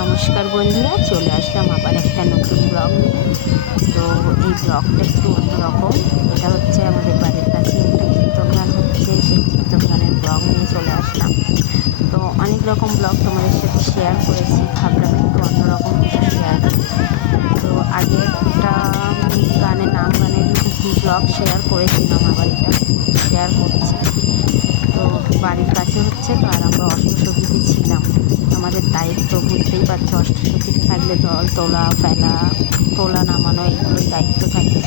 নমস্কার বন্ধুরা, চলে আসলাম আবার একটা নতুন ব্লগ নিয়ে। তো এই ব্লগটা একটু অন্যরকম। এটা হচ্ছে আমাদের বাড়ির কাছে একটা কীর্তন গান হচ্ছে, সেই কীর্তন গানের ব্লগ নিয়ে চলে আসলাম। তো অনেক রকম ব্লগ তোমাদের সাথে শেয়ার করেছি, ভাবলাম একটু অন্যরকম কিছু শেয়ার করি। তো আগে একটা গানের ব্লগ শেয়ার করেছিলাম, আবার এটা শেয়ার করছি। তো বাড়ির কাছে হচ্ছে তো, আর আমরা অষ্টসখীতে ছিলাম। আমাদের দায়িত্ব বুঝতেই পারছো, অষ্টসখীতে থাকলে জল তোলা নামানো এইগুলোই দায়িত্ব থাকে।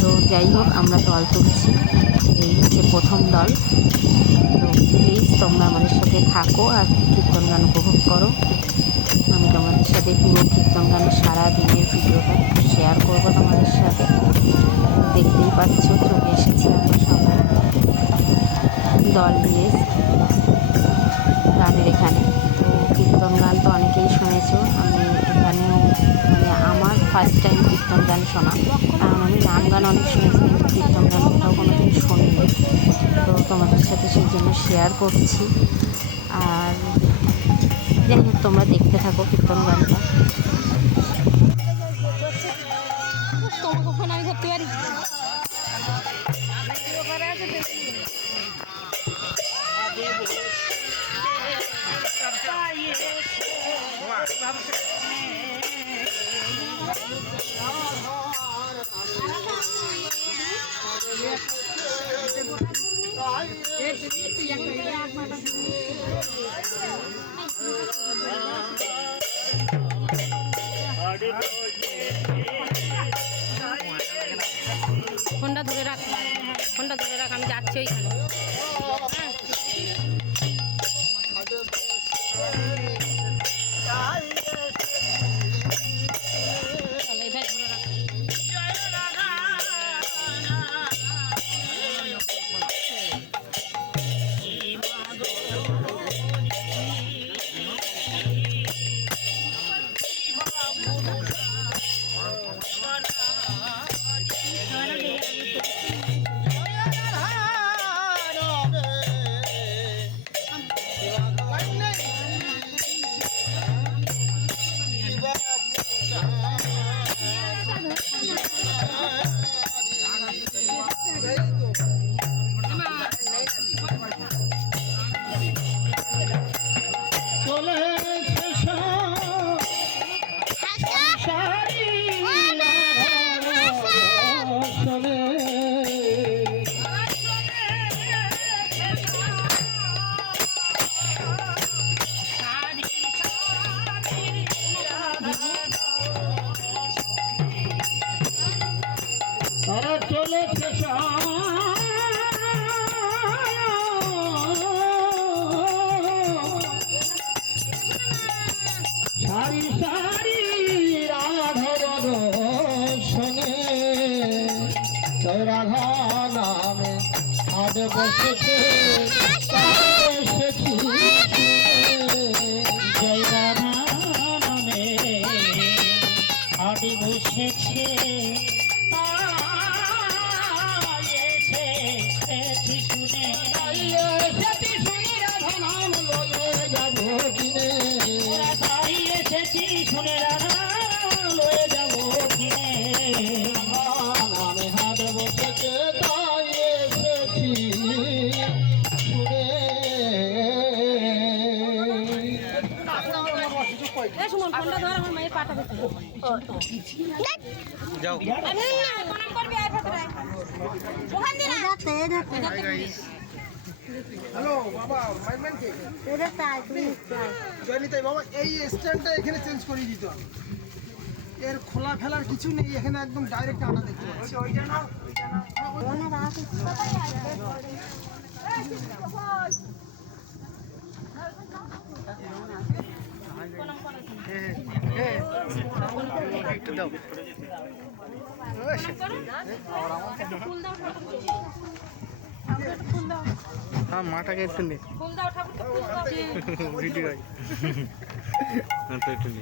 তো যাই হোক, আমরা দল তুলছি, এই হচ্ছে প্রথম দল। তো প্লিজ তোমরা আমাদের সাথে থাকো আর কীর্তন গান উপভোগ করো। আমি তোমাদের সাথে পুরো কীর্তন গানের সারা দিনের ভিডিওটা শেয়ার করবো তোমাদের সাথে। দেখতেই পাচ্ছ, চলে এসেছি আমরা সবাই দল নিয়ে গানের এখানে। তো কীর্তন গান তো অনেকেই শুনেছো, আমি এখানেও আমার ফার্স্ট টাইম কীর্তন গান শোনা। কারণ আমি নাম গান অনেক শুনেছি, কিন্তু কীর্তন গান কোথাও কোনো দিন শুনিনি। তো তোমাদের সাথে সেই জন্য শেয়ার করছি। আর যাই হোক, তোমরা দেখতে থাকো কীর্তন গানটা। আমি ধরতে পারি। ফোনটা ধরে রাখ, আমি যাচ্ছি ওইখানে। সারি সারি রাঘব শোনে রাধা নামে আজ বসেছে এসেছি জয় রাধা নামে আদি বসেছে হ্যালো বাবা, মাইনম্যান কে? জয়নিতাই বাবা, এই স্ট্যান্ডটা এখানে চেঞ্জ করিয়ে দিতে হবে। এর খোলা ফেলার কিছু নেই, এখানে একদম ডাইরেক্ট আনা দেখতে পাচ্ছি। একটু দাও। হ্যাঁ, মাটাকে একটু নে ভিডিও একটু নে।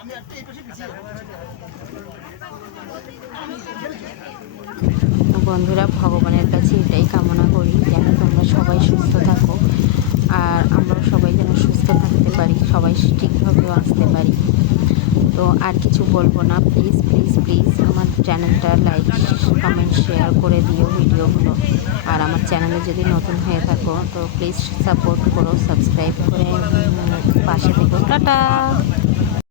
আমি একটা এই পাশে পিছিয়ে বন্ধুরা, ভগবানের কাছে এটাই কামনা করি যেন তোমরা সবাই সুস্থ থাকো, আর আমরাও সবাই যেন সুস্থ থাকতে পারি, সবাই ঠিকভাবে বাঁচতে পারি। তো আর কিছু বলবো না, প্লিজ প্লিজ প্লিজ আমার চ্যানেলটা লাইক কমেন্ট শেয়ার করে দিও ভিডিওগুলো। আর আমার চ্যানেলে যদি নতুন হয়ে থাকো তো প্লিজ সাপোর্ট করো, সাবস্ক্রাইব করে পাশে থেকো। টাটা।